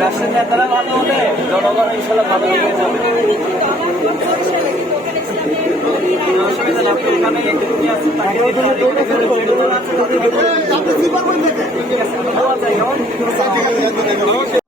রাষ্ট্রের নেতারা ভালো হলে জনগণ ইনশাল্লাহ ভালো হয়ে যাবে। অসুবিধা নেই, আপনি এখানে এখানে আছেন, তাকে ঠিক আছে,